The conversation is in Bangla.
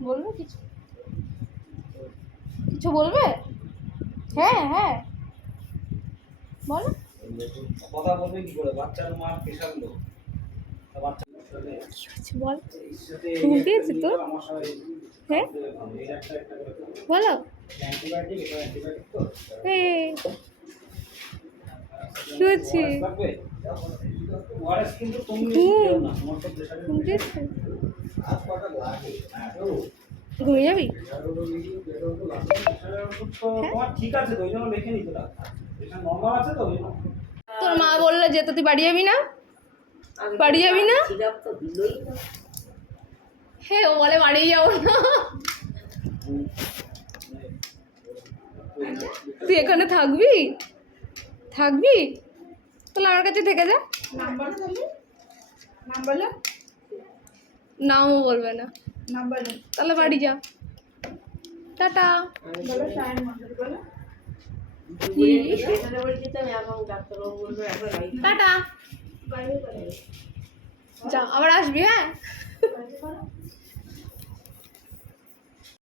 বলবে কিছু? কিছু বলবে? হ্যাঁ হ্যাঁ। বলো। কথা বলবে কি করে? বাচ্চার মা প্রেশার লো তা বাচ্চা কি হচ্ছে বল? হ্যাঁ। বলো। ওআরএস কিন্তু ঘুমিয়ে যাবি? জন্য তোর মা বলল যে তো তুই বাড়ি যাবি না? বাড়ি যাবি না? হ্যাঁ ও বলে বাড়ি যাব না। তুই এখানে থাকবি? থাকবি? তাহলে আমার কাছে থেকে যা। নাম্বার? নাম্বার নামও বলবে না। নাম্বার তাহলে বাড়ি যা। টাটা। বলো সায়ন মন্ডল বলো। টাটা। যা আবার আসবি হ্যাঁ?